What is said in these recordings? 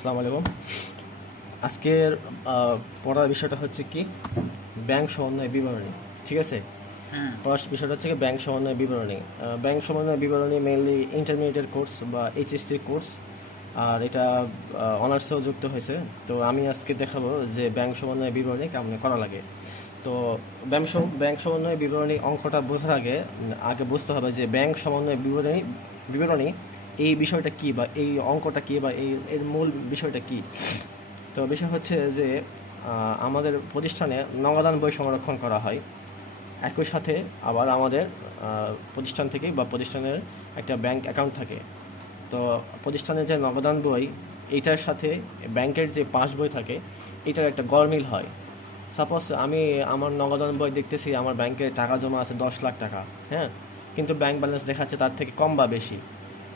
আসসালামু আলাইকুম। আজকের পড়ার বিষয়টা হচ্ছে কি ব্যাংক সমন্বয় বিবরণী। ঠিক আছে, হুম। পড়ার বিষয়টা হচ্ছে কি ব্যাংক সমন্বয় বিবরণী। ব্যাংক সমন্বয় বিবরণী মেইনলি ইন্টারমিডিয়েটের কোর্স বা এইচএসসি কোর্স, আর এটা অনার্সেও যুক্ত হয়েছে। তো আমি আজকে দেখাবো যে ব্যাংক সমন্বয় বিবরণী কেমন করা লাগে। তো ব্যাংক সমন্বয় বিবরণী অঙ্কটা বোঝার আগে আগে বুঝতে হবে যে ব্যাংক সমন্বয় বিবরণী এই বিষয়টা কি, বা এই অঙ্কটা কি, বা এর মূল বিষয়টা কি। তো বিষয় হচ্ছে যে আমাদের প্রতিষ্ঠানে নগদান বই সংরক্ষণ করা হয়। একই সাথে আবার আমাদের প্রতিষ্ঠান থেকে বা প্রতিষ্ঠানের একটা ব্যাংক অ্যাকাউন্ট থাকে। তো প্রতিষ্ঠানের যে নগদান বই, এইটার সাথে ব্যাংকের যে পাস বই থাকে, এটার একটা গরমিল হয়। সাপোজ আমি আমার নগদান বই দেখতেছি আমার ব্যাংকে টাকা জমা আছে 10 লাখ টাকা, হ্যাঁ, কিন্তু ব্যাংক ব্যালেন্স দেখাচ্ছে তার থেকে কম বা বেশি,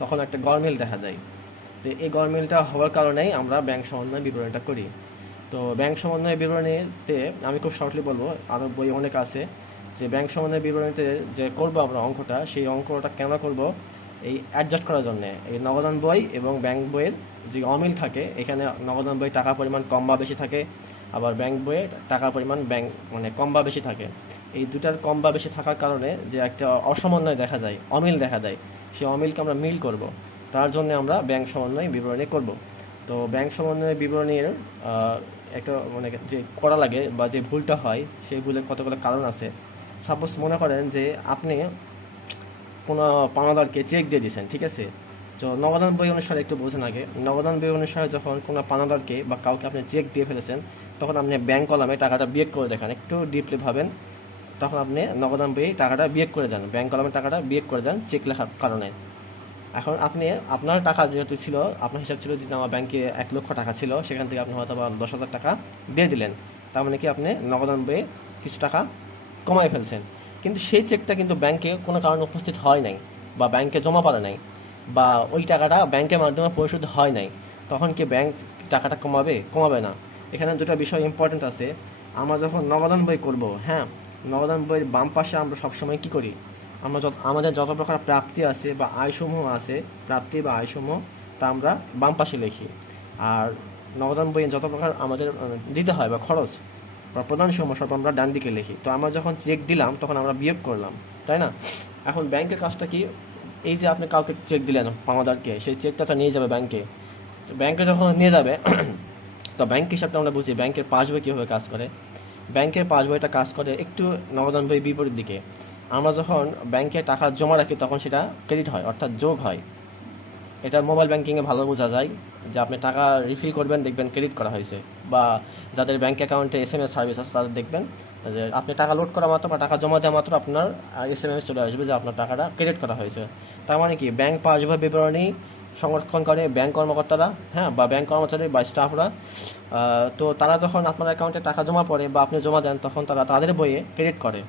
তখন একটা গরমিল দেখা যায়। তো এই গরমিলটা হওয়ার কারণেই আমরা ব্যাংক সমন্বয় বিবরণীটা করি। তো ব্যাংক সমন্বয় বিবরণীতে আমি খুব শর্টলি বলবো, আরও বই অনেক আছে, যে ব্যাংক সমন্বয় বিবরণীতে যে করবো আমরা অঙ্কটা, সেই অঙ্কটা কেন করব, এই অ্যাডজাস্ট করার জন্যে এই নগদান বই এবং ব্যাংক বইয়ের যে অমিল থাকে, এখানে নগদান বই টাকা পরিমাণ কম বা বেশি থাকে, আবার ব্যাংক বইয়ে টাকা পরিমাণ মানে কম বা বেশি থাকে। এই দুটার কম বা বেশি থাকার কারণে যে একটা অসমন্বয় দেখা যায়, অমিল দেখা দেয়, সেই অমিলকে আমরা মিল করব। তার জন্য আমরা ব্যাংক সমন্বয় বিবরণী করব। তো ব্যাংক সমন্বয় বিবরণীর একটা মানে যে করা লাগে বা যে ভুলটা হয়, সেই ভুলের কতগুলো কারণ আছে। সাপোজ মনে করেন যে আপনি কোনো পাওনাদারকে চেক দিয়ে দিয়েছেন, ঠিক আছে। তো নগদান বই অনুসারে একটু বোঝেন আগে, নগদান বই অনুসারে যখন কোনো পাওনাদারকে বা কাউকে আপনি চেক দিয়ে ফেলেছেন, তখন আপনি ব্যাংক কলামে টাকাটা বিয়োগ করে দেখেন, একটু ডিপলি ভাবেন। তখন আপনি নগদান বই টাকাটা বিয়োগ করে দেন, ব্যাংক কলামে টাকাটা বিয়োগ করে দেন চেক লেখার কারণে। এখন আপনি আপনার টাকা যেহেতু ছিল, আপনার হিসাব ছিল যে আমার ব্যাংকে 1 লক্ষ টাকা ছিল, সেখান থেকে আপনি হয়তো বা 10,000 টাকা দিয়ে দিলেন। তার মানে কি আপনি নগদান বইয়ে কিছু টাকা কমায় ফেলছেন। কিন্তু সেই চেকটা কিন্তু ব্যাংকে কোনো কারণে উপস্থিত হয় নাই, বা ব্যাংকে জমা পড়ে নাই, বা ওই টাকাটা ব্যাংকের মাধ্যমে পরিশোধ হয় নাই। তখন কি ব্যাংক টাকাটা কমাবে? কমাবে না। এখানে দুটো বিষয় ইম্পর্টেন্ট আছে। আমরা যখন নগদান বই করব, হ্যাঁ, নগদান বইয়ের বাম পাশে আমরা সবসময় কী করি, আমরা আমাদের যত প্রকার প্রাপ্তি আছে বা আয়সমূহ আছে, প্রাপ্তি বা আয়সমূহ, তা আমরা বাম পাশে লিখি। আর নগদান বইয়ে যত প্রকার আমাদের দিতে হয় বা খরচ বা প্রধান সমূহ, সব আমরা ডান দিকে লিখি। তো আমরা যখন চেক দিলাম তখন আমরা বিয়োগ করলাম, তাই না? এখন ব্যাংকের কাজটা কি, এই যে আপনি কাউকে চেক দিলেন পাওনাদারকে, সেই চেকটা তো নিয়ে যাবে ব্যাংকে। তো ব্যাংকে যখন নিয়ে যাবে তো ব্যাংক হিসাবটা আমরা বুঝি, ব্যাংকের পাসবই কীভাবে কাজ করে। ব্যাংকের পাসবইটা কাজ করে একটু নগদান বই বিপরীত দিকে। আমরা যখন ব্যাংকে টাকা জমা রাখি তখন সেটা ক্রেডিট হয়, অর্থাৎ যোগ হয়। এটা মোবাইল ব্যাংকিংয়ে ভালো বোঝা যায়, যে আপনি টাকা রিফিল করবেন, দেখবেন ক্রেডিট করা হয়েছে। বা যাদের ব্যাংক অ্যাকাউন্টে এসএমএস সার্ভিস আছে, তাদের দেখবেন যে আপনি টাকা লোড করা মাত্র বা টাকা জমা দেওয়া মাত্র আপনার এসএমএস চলে আসবে যে আপনার টাকাটা ক্রেডিট করা হয়েছে। তার মানে কি, ব্যাংক পাসবই বিবরণী সংরক্ষণ করে ব্যাংক কর্মকর্তারা, হ্যাঁ, বা ব্যাংক কর্মচারী বা স্টাফরা। তো তারা যখন আপনার অ্যাকাউন্টে টাকা জমা পড়ে বা আপনি জমা দেন, তখন তারা তাদের বইয়ে ক্রেডিট করে,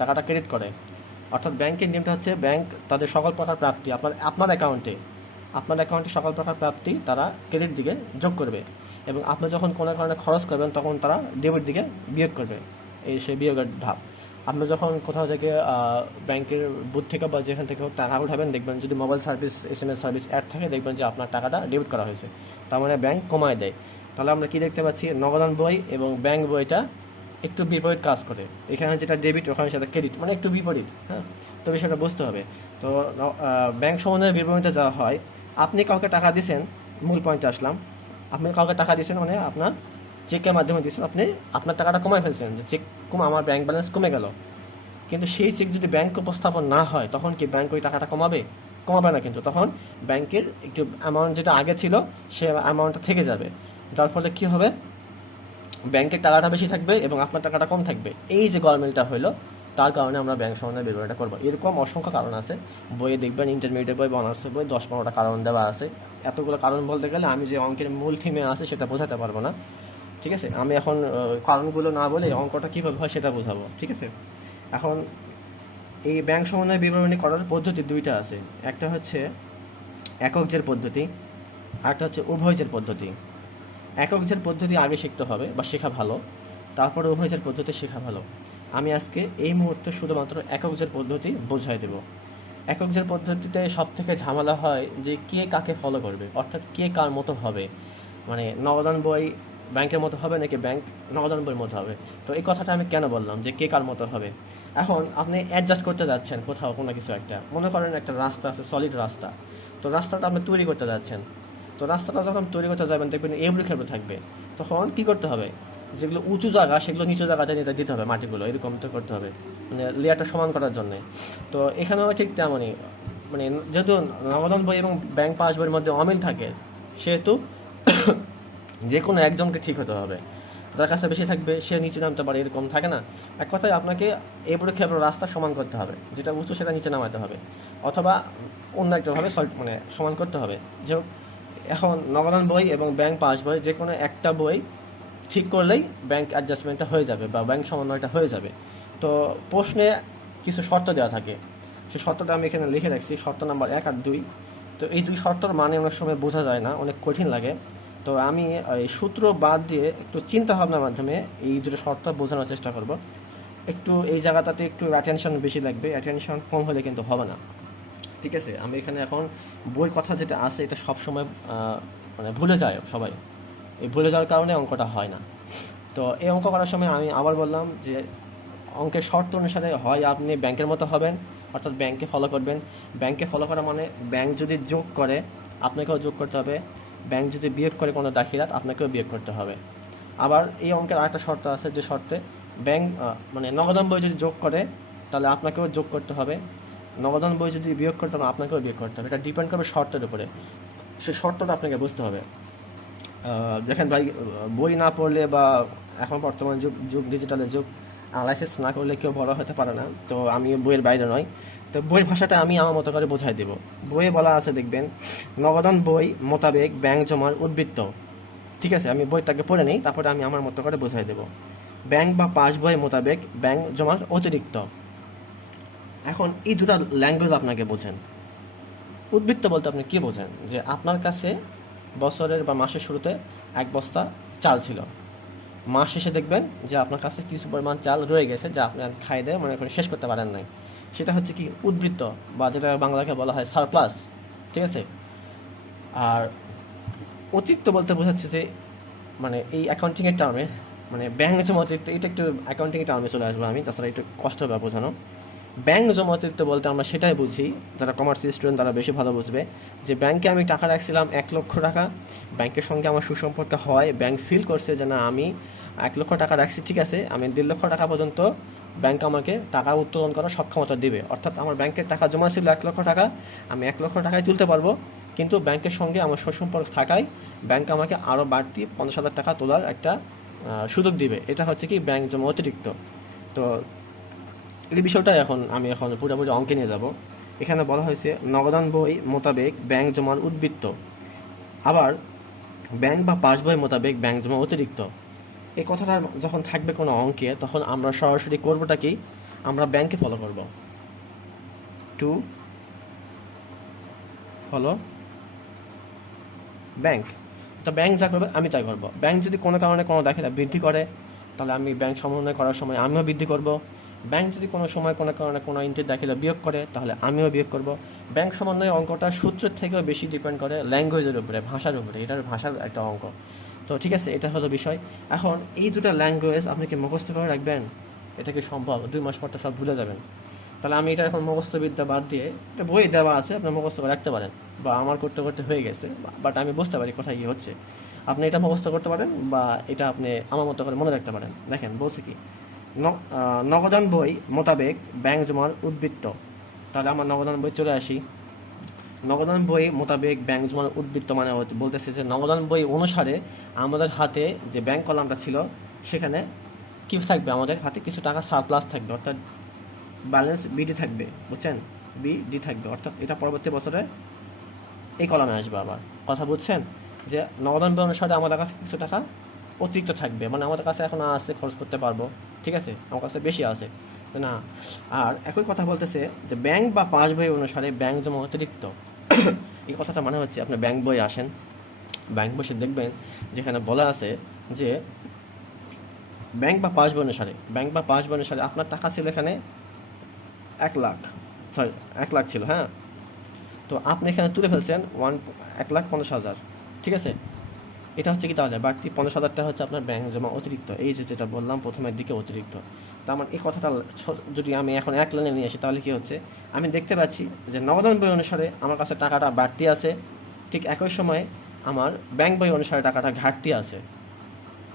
টাকাটা ক্রেডিট করে। অর্থাৎ ব্যাংকের নিয়মটা হচ্ছে, ব্যাংক তাদের সকল প্রকার প্রাপ্তি আপনার অ্যাকাউন্টে সকল প্রকার প্রাপ্তি তারা ক্রেডিট দিকে যোগ করবে, এবং আপনি যখন কোনো কারণে খরচ করবেন তখন তারা ডেবিট দিকে বিয়োগ করবে। এই সেই বিয়োগের ধাপ। আপনি যখন কোথাও থেকে ব্যাংকের বুথ থেকে বা যেখান থেকে হোক টাকা উঠাবেন, দেখবেন যদি mobile service SMS service add থাকে, দেখবেন যে আপনার টাকাটা ডেবিট করা হয়েছে। তার মানে ব্যাংক কমায় দেয়। তাহলে আমরা কি দেখতে পাচ্ছি, নগদান বই এবং ব্যাংক বইটা একটু বিপরীত কাজ করে। এখানে যেটা ডেবিট, ওখানে সেটা ক্রেডিট, মানে একটু বিপরীত, হ্যাঁ। তো বিষয়টা বুঝতে হবে। তো ব্যাংক সমন্বয়ের বিবরণীতে যাওয়া হয়, আপনি কাউকে টাকা দিয়েছেন, মূল পয়েন্টে আসলাম। আপনি কাউকে টাকা দিয়েছেন মানে আপনার চেকের মাধ্যমে দিয়েছেন, আপনি আপনার টাকাটা কমায় ফেলছেন, যে চেক আমার ব্যাংক ব্যালেন্স কমে গেল। কিন্তু সেই চেক যদি ব্যাংক উপস্থাপন না হয়, তখন কি ব্যাংক ওই টাকাটা কমাবে? কমাবে না। কিন্তু তখন ব্যাংকের একটু অ্যামাউন্ট যেটা আগে ছিল, সে অ্যামাউন্টটা থেকে যাবে। যার ফলে কি হবে, ব্যাংকের টাকাটা বেশি থাকবে এবং আপনার টাকাটা কম থাকবে। এই যে গরমিলটা হলো, তার কারণে আমরা ব্যাংক সমন্বয় বিবরণীটা করবো। এরকম অসংখ্য কারণ আছে, বইয়ে দেখবেন, ইন্টারমিডিয়েট বই বা অনার্সের বই 10-15টা কারণ দেওয়া আছে। এতগুলো কারণ বলতে গেলে আমি যে অঙ্কের মূল থিমে আছে সেটা বোঝাতে পারবো না। ঠিক আছে, আমি এখন কারণগুলো না বলে অঙ্কটা কীভাবে হয় সেটা বোঝাবো। ঠিক আছে, এখন এই ব্যাংক সমন্বয় বিবরণী করার পদ্ধতি দুইটা আছে। একটা হচ্ছে একক জের পদ্ধতি, আরেকটা হচ্ছে উভয় জের পদ্ধতি। একক জের পদ্ধতি আগে শিখতে হবে বা শেখা ভালো, তারপরে উভয় জের পদ্ধতি শেখা ভালো। আমি আজকে এই মুহূর্তে শুধুমাত্র একক জের পদ্ধতি বোঝাই দেব। একক জের পদ্ধতিতে সব থেকে ঝামেলা হয় যে কে কাকে ফলো করবে, অর্থাৎ কে কার মতো হবে। মানে নগদান বই ব্যাংকের মতো হবে নাকি ব্যাংক নগদান বইয়ের মতো হবে। তো এই কথাটা আমি কেন বললাম যে কে কার মতো হবে। এখন আপনি অ্যাডজাস্ট করতে যাচ্ছেন কোথাও কোনো কিছু একটা, মনে করেন একটা রাস্তা আছে, সলিড রাস্তা, তো রাস্তাটা আপনি তৈরি করতে যাচ্ছেন। তো রাস্তাটা যখন তৈরি করতে যাবেন দেখবেন এবড়ো খেবড়ো থাকবে, তখন কী করতে হবে, যেগুলো উঁচু জায়গা সেগুলো নিচু জায়গাতে নিয়ে দিতে হবে, মাটিগুলো এরকম তো করতে হবে, মানে লেয়ারটা সমান করার জন্যে। তো এখানেও ঠিক তেমনই, মানে যেহেতু নগদান বই এবং ব্যাংক পাস বইয়ের মধ্যে অমিল থাকে, সেহেতু যে কোনো একজনকে ঠিক হতে হবে। যার কাছে বেশি থাকবে সে নিচে নামতে পারে, এরকম থাকে না। এক কথায় আপনাকে এবড়ো খেবড়ো রাস্তা সমান করতে হবে, যেটা উঁচু সেটা নিচে নামাতে হবে, অথবা অন্য একটাভাবে মানে সমান করতে হবে। যে এখন নগদান বই এবং ব্যাংক পাস বই যে কোনো একটা বই ঠিক করলেই ব্যাংক অ্যাডজাস্টমেন্টটা হয়ে যাবে বা ব্যাংক সমন্বয়টা হয়ে যাবে। তো প্রশ্নে কিছু শর্ত দেওয়া থাকে, সেই শর্তটা আমি এখানে লিখে রাখছি, শর্ত নাম্বার 1 আর 2। তো এই দুই শর্তর মানে অনেক সময় বোঝা যায় না, অনেক কঠিন লাগে। তো আমি এই সূত্র বাদ দিয়ে একটু চিন্তা ভাবনার মাধ্যমে এই দুটো শর্ত বোঝানোর চেষ্টা করব। একটু এই জায়গাটাতে একটু অ্যাটেনশন বেশি লাগবে, অ্যাটেনশন কম হলে কিন্তু হবে না। ঠিক আছে, আমি এখানে এখন বই কথা যেটা আছে এটা সবসময় মানে ভুলে যায় সবাই, এই ভুলে যাওয়ার কারণে অঙ্কটা হয় না। তো এই অঙ্ক করার সময় আমি আবার বললাম যে অঙ্কের শর্ত অনুসারে হয় আপনি ব্যাংকের মতো হবেন, অর্থাৎ ব্যাংকে ফলো করবেন। ব্যাংকে ফলো করা মানে ব্যাংক যদি যোগ করে আপনাকেও যোগ করতে হবে, ব্যাংক যদি বিয়োগ করে কোনো দাখিলাত আপনাকেও বিয়োগ করতে হবে। আবার এই অঙ্কের আরেকটা শর্ত আছে, যে শর্তে ব্যাংক মানে নগদান বই যদি যোগ করে তাহলে আপনাকেও যোগ করতে হবে, নগদান বই যদি বিয়োগ করে তাহলে আপনাকেও বিয়োগ করতে হবে। এটা ডিপেন্ড করবে শর্তের উপরে, সেই শর্তটা আপনাকে বুঝতে হবে। দেখেন ভাই, বই না পড়লে বা এখন বর্তমান যুগ যুগ ডিজিটালের যুগ, অ্যানালাইসিস না করলে কেউ বড় হতে পারে না। তো আমি বইয়ের বাইরে নয়, তো বইয়ের ভাষাটা আমি আমার মতো করে বোঝাই দেব। বইয়ে বলা আছে দেখবেন, নগদান বই মোতাবেক ব্যাংক জমার উদ্বৃত্ত। ঠিক আছে, আমি বইটাকে পড়ে নিই, তারপরে আমি আমার মতো করে বোঝাই দেব। ব্যাংক বা পাস বই মোতাবেক ব্যাংক জমার অতিরিক্ত। এখন এই দুটা ল্যাঙ্গুয়েজ আপনাকে বোঝেন। উদ্বৃত্ত বলতে আপনি কী বোঝেন, যে আপনার কাছে বছরের বা মাসের শুরুতে 1 বস্তা চাল ছিল, মাস শেষে দেখবেন যে আপনার কাছে কিছু পরিমাণ চাল রয়ে গেছে, যা আপনি খাই দিয়ে মনে করে শেষ করতে পারেন নাই, সেটা হচ্ছে কি উদ্বৃত্ত, বা যেটা বাংলাকে বলা হয় সারপ্লাস। ঠিক আছে, আর অতিরিক্ত বলতে বোঝাচ্ছে যে মানে এই অ্যাকাউন্টিংয়ের টার্মে, মানে ব্যাংক জমা অতিরিক্ত, এটা একটু অ্যাকাউন্টিংয়ের টার্মে চলে আসবো আমি, তাছাড়া একটু কষ্ট হবে বোঝানো। ব্যাংক জমা অতিরিক্ত বলতে আমরা সেটাই বুঝি, যারা কমার্স স্টুডেন্ট তারা বেশি ভালো বুঝবে, যে ব্যাংকে আমি টাকা রাখছিলাম 1 লক্ষ টাকা, ব্যাংকের সঙ্গে আমার সুসম্পর্ক হয়, ব্যাংক ফিল করছে যে না আমি 1 লক্ষ টাকা রাখছি, ঠিক আছে, আমি 1.5 লক্ষ টাকা পর্যন্ত ব্যাংক আমাকে টাকা উত্তোলন করার সক্ষমতা দিবে। অর্থাৎ আমার ব্যাংকের টাকা জমা ছিল 1 লক্ষ টাকা, আমি 1 লক্ষ টাকায় তুলতে পারবো, কিন্তু ব্যাংকের সঙ্গে আমার সুসম্পর্ক থাকায় ব্যাংক আমাকে আরও বাড়তি 50,000 টাকা তোলার একটা সুযোগ দিবে। এটা হচ্ছে কি ব্যাংক জমা অতিরিক্ত। তো এই বিষয়টা আমি এখন পুরোপুরি অঙ্কে নিয়ে যাব। এখানে বলা হয়েছে নগদান বই মোতাবেক ব্যাংক জমার উদ্বৃত্ত, আবার ব্যাংক বা পাস বই মোতাবেক ব্যাংক জমা অতিরিক্ত। এই কথাটা যখন থাকবে কোনো অঙ্কে, তখন আমরা সরাসরি করবোটা কি, আমরা ব্যাংকে ফলো করব, টু ফলো ব্যাংক। তো ব্যাংক যা করবে আমি তাই করবো। ব্যাংক যদি কোনো কারণে কোনো দাখিলা বৃদ্ধি করে, তাহলে আমি ব্যাংক সমন্বয় করার সময় আমিও বৃদ্ধি করব। ব্যাংক যদি কোনো সময় কোনো কারণে কোনো এন্ট্রির দাখিলা বিয়োগ করে, তাহলে আমিও বিয়োগ করব। ব্যাংক সমন্বয় অঙ্কটা সূত্রের থেকেও বেশি ডিপেন্ড করে ল্যাঙ্গুয়েজের উপরে, ভাষার উপরে, এটার ভাষার একটা অঙ্ক। তো ঠিক আছে, এটা হলো বিষয়। এখন এই দুটো ল্যাঙ্গুয়েজ আপনি কি মুখস্থ করে রাখবেন? এটা কি সম্ভব? 2 মাস পর তো সব ভুলে যাবেন। তাহলে আমি এটা এখন মুখস্থবিদ্যা বাদ দিয়ে, এটা বই দেওয়া আছে, আপনি মুখস্থ করে রাখতে পারেন, বা আমার করতে করতে হয়ে গেছে, বাট আমি বুঝতে পারি কোথায় কী হচ্ছে। আপনি এটা মুখস্থ করতে পারেন, বা এটা আপনি আমার মতো করে মনে রাখতে পারেন। দেখেন বলছে কি, নগদান বই মোতাবেক ব্যাংক জমার উদ্বৃত্ত। তাহলে আমার নগদান বই চলে আসি। নগদান বই মোতাবেক ব্যাংক জমার উদ্বৃত্ত মানে বলতেছে যে নগদান বই অনুসারে আমাদের হাতে যে ব্যাংক কলামটা ছিল, সেখানে কী থাকবে, আমাদের হাতে কিছু টাকা সারপ্লাস থাকবে, অর্থাৎ ব্যালেন্স বিডি থাকবে, বুঝছেন, বিডি থাকবে, অর্থাৎ এটা পরবর্তী বছরে এই কলামে আসবে। আবার কথা বুঝছেন, যে নগদান বই অনুসারে আমাদের কাছে কিছু টাকা অতিরিক্ত থাকবে, মানে আমাদের কাছে এখন আছে, খরচ করতে পারবো, ঠিক আছে, আমার কাছে বেশি আছে না। আর একই কথা বলতেছে যে ব্যাংক বা পাস বই অনুসারে ব্যাংক জমা অতিরিক্ত। এই কথাটা মানে হচ্ছে আপনি ব্যাংক বই আসেন, ব্যাংক বসে দেখবেন যেখানে বলা আছে যে ব্যাংক বা পাস বই অনুসারে আপনার টাকা ছিল এখানে 1 লাখ, সরি 1 লাখ ছিল, হ্যাঁ। তো আপনি এখানে তুলে ফেলছেন 1,50,000, ঠিক আছে। এটা হচ্ছে কি তাহলে বাড়তি 50,000 টাকা হচ্ছে আপনার ব্যাংক জমা অতিরিক্ত, এই যে যেটা বললাম প্রথমের দিকে অতিরিক্ত। তো আমার এই কথাটা যদি আমি এখন এক লাইনে নিয়ে আসি তাহলে কি হচ্ছে, আমি দেখতে পাচ্ছি যে নগদান বই অনুসারে আমার কাছে টাকাটা বাড়তি আছে, ঠিক একই সময়ে আমার ব্যাংক বই অনুসারে টাকাটা ঘাটতি আছে।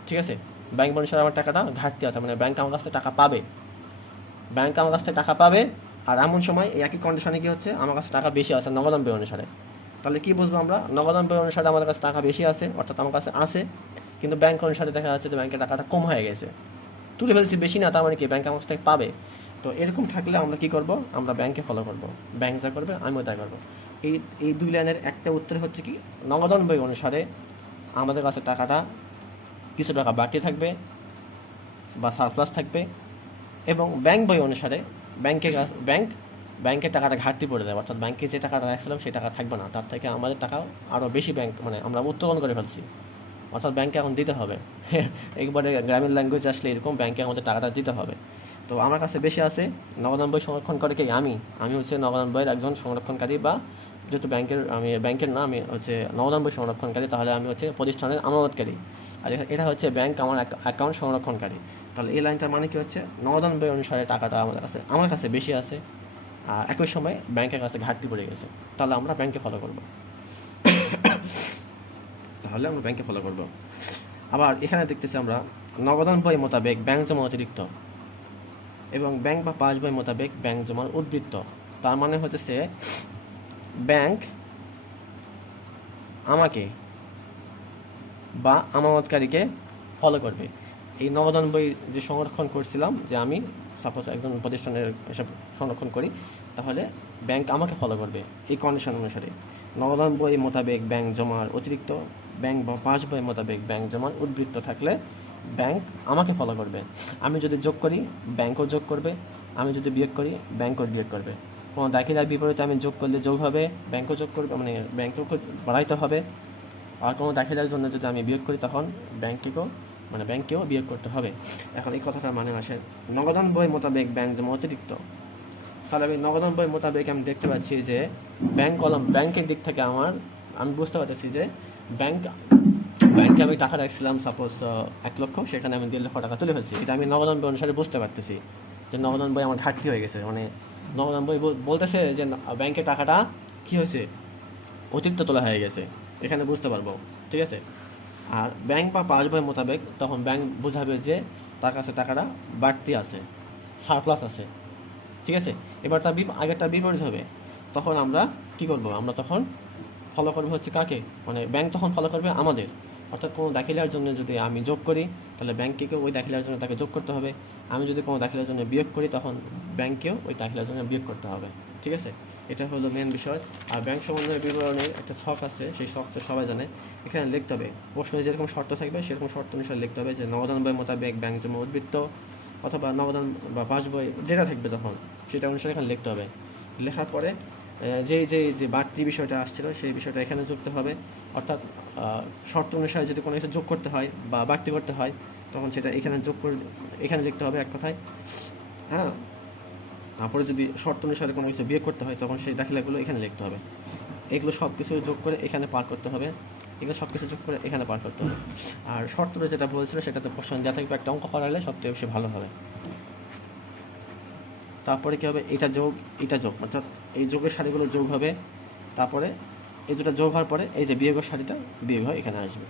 ঠিক আছে, ব্যাংক বই অনুসারে আমার টাকাটা ঘাটতি আছে, মানে ব্যাংক আমার কাছ থেকে টাকা পাবে, ব্যাংক আমার কাছ থেকে টাকা পাবে। আর এমন সময় এই একই কন্ডিশনে কি হচ্ছে, আমার কাছে টাকা বেশি আছে নগদান বই অনুসারে। তাহলে কি বুঝবো আমরা, নগদান বই অনুসারে আমাদের কাছে টাকা বেশি আছে, অর্থাৎ আমার কাছে আছে, কিন্তু ব্যাংক অনুসারে দেখা যাচ্ছে যে ব্যাংকের টাকাটা কম হয়ে গেছে, তুলে ফেলছি বেশি না, তার মানে কি ব্যাংক আমার কাছ থেকে পাবে। তো এরকম থাকলে আমরা কি করব, আমরা ব্যাংকে ফলো করব, ব্যাংক যা করবে আমিও তাই করবো। এই এই দুই লাইনের একটা উত্তর হচ্ছে কি, নগদান বই অনুসারে আমাদের কাছে টাকাটা কিছু টাকা বাড়তি থাকবে বা সারপ্লাস থাকবে, এবং ব্যাংক বই অনুসারে ব্যাংকের টাকাটা ঘাটতি পড়ে দেবে, অর্থাৎ ব্যাংকে যে টাকাটা রাখছিলাম সেই টাকা থাকবে না, তার থেকে আমাদের টাকাও আরও বেশি ব্যাংক মানে আমরা উত্তোলন করে ফেলছি, অর্থাৎ ব্যাংকে এখন দিতে হবে। একবারে গ্রামীণ ল্যাঙ্গুয়েজ আসলে এরকম, ব্যাংকে আমাদের টাকাটা দিতে হবে। তো আমার কাছে বেশি আছে, নগদান বই সংরক্ষণ করে কি আমি হচ্ছে নগদান বইয়ের একজন সংরক্ষণকারী, বা যেহেতু আমি ব্যাংকের না, আমি হচ্ছে নগদান বই সংরক্ষণকারী, তাহলে আমি হচ্ছে প্রতিষ্ঠানের আমানতকারী, আর এটা হচ্ছে ব্যাংক আমার অ্যাকাউন্ট সংরক্ষণকারী। তাহলে এই লাইনটার মানে কি হচ্ছে, নগদান বই অনুসারে টাকাটা আমার কাছে বেশি আছে, আর একই সময় ব্যাংকের কাছে ঘাটতি পড়ে গেছে, তাহলে আমরা ব্যাংকে ফলো করব। আবার এখানে দেখতেছি আমরা নগদান বই মোতাবেক ব্যাংক জমা অতিরিক্ত এবং ব্যাংক বা পাস বই মোতাবেক ব্যাংক জমার উদ্বৃত্ত। তার মানে হচ্ছে ব্যাংক আমাকে বা আমানতকারীকে ফলো করবে। এই নগদান বই যে সংরক্ষণ করছিলাম, যে আমি সাপোজ একজন প্রতিষ্ঠানের এসব সংরক্ষণ করি, তাহলে ব্যাংক আমাকে ফলো করবে এই কন্ডিশন অনুসারে। নগদান বই মোতাবেক ব্যাংক জমার অতিরিক্ত, ব্যাংক বা পাস বই মোতাবেক ব্যাংক জমার উদ্বৃত্ত থাকলে ব্যাংক আমাকে ফলো করবে। আমি যদি যোগ করি ব্যাংকও যোগ করবে, আমি যদি বিয়োগ করি ব্যাংকও বিয়োগ করবে। কোনো দাখিলার বিপরীতে আমি যোগ করলে যোগ হবে, ব্যাংকও যোগ করবে, মানে ব্যাংকও বাড়াইতে হবে। আর কোনো দাখিলার জন্য যদি আমি বিয়োগ করি তখন ব্যাংকেও বিয়োগ করতে হবে। এখন এই কথাটার মানে আসে নগদান বই মোতাবেক ব্যাংক জমা অতিরিক্ত। তাহলে আমি নগদান বই মোতাবেক আমি দেখতে পাচ্ছি যে ব্যাংকের দিক থেকে আমি বুঝতে পারতেছি যে ব্যাংকে আমি টাকা রাখছিলাম সাপোজ 1 লক্ষ, সেখানে আমি 1.5 লক্ষ টাকা তুলে ফেলছি। এটা আমি নগদান বই অনুসারে বুঝতে পারতেছি যে নগদান বই আমার ঘাটতি হয়ে গেছে, মানে নগদান বই বলতেছে যে ব্যাংকের টাকাটা কী হয়েছে, অতিরিক্ত তোলা হয়ে গেছে, এখানে বুঝতে পারবো। ঠিক আছে, আর ব্যাংক বা পাস বই মোতাবেক তখন ব্যাংক বোঝাবে যে তার কাছে টাকাটা বাড়তি আছে, সারপ্লাস আছে। ঠিক আছে, এবার আগেরটা বিপরীত হবে, তখন আমরা কি করব, আমরা তখন ফলো করবো হচ্ছে কাকে, মানে ব্যাংক তখন ফলো করবে আমাদের। অর্থাৎ কোনো দাখিলার জন্য যদি আমি যোগ করি তাহলে ব্যাংকেও ওই দাখিলার জন্য তাকে যোগ করতে হবে, আমি যদি কোনো দাখিলার জন্য বিয়োগ করি তখন ব্যাংকেও ওই দাখিলার জন্য বিয়োগ করতে হবে। ঠিক আছে, এটা হলো মেন বিষয়। আর ব্যাংক সমন্বয় বিবরণের একটা ছক আছে, সেই ছক তো সবাই জানে, এখানে লিখতে হবে প্রশ্নে যেরকম শর্ত থাকবে সেরকম শর্ত অনুসারে লিখতে হবে যে নগদান বই মোতাবেক ব্যাংক জমা উদ্বৃত্ত, অথবা নগদান বা পাস বই যেটা থাকবে তখন সেটা অনুসারে এখানে লিখতে হবে। লেখার পরে যে বাড়তি বিষয়টা আসছিল সেই বিষয়টা এখানে যুক্ত হবে, অর্থাৎ শর্ত অনুসারে যদি কোনো কিছু যোগ করতে হয় বা বাড়তি করতে হয় তখন সেটা এখানে লিখতে হবে এক কথায়। হ্যাঁ, তারপরে যদি শর্ত অনুসারে কোনো কিছু বিয়োগ করতে হয় তখন সেই দাখিলাগুলো এখানে লিখতে হবে। এগুলো সব কিছু যোগ করে এখানে পার করতে হবে, এগুলো সব কিছু যোগ করে এখানে পার করতে হবে। আর শর্তটা যেটা বলছিল সেটাতে প্রশ্ন দেওয়া থাকবে, একটা অঙ্ক করালে সবথেকে বেশি ভালো হবে। তারপরে কী হবে, এটা যোগ, অর্থাৎ এই যোগের সারিগুলো যোগ হবে, তারপরে এই দুটো যোগ হওয়ার পরে এই যে বিয়োগের সারিটা বিয়োগ হয় এখানে আসবে।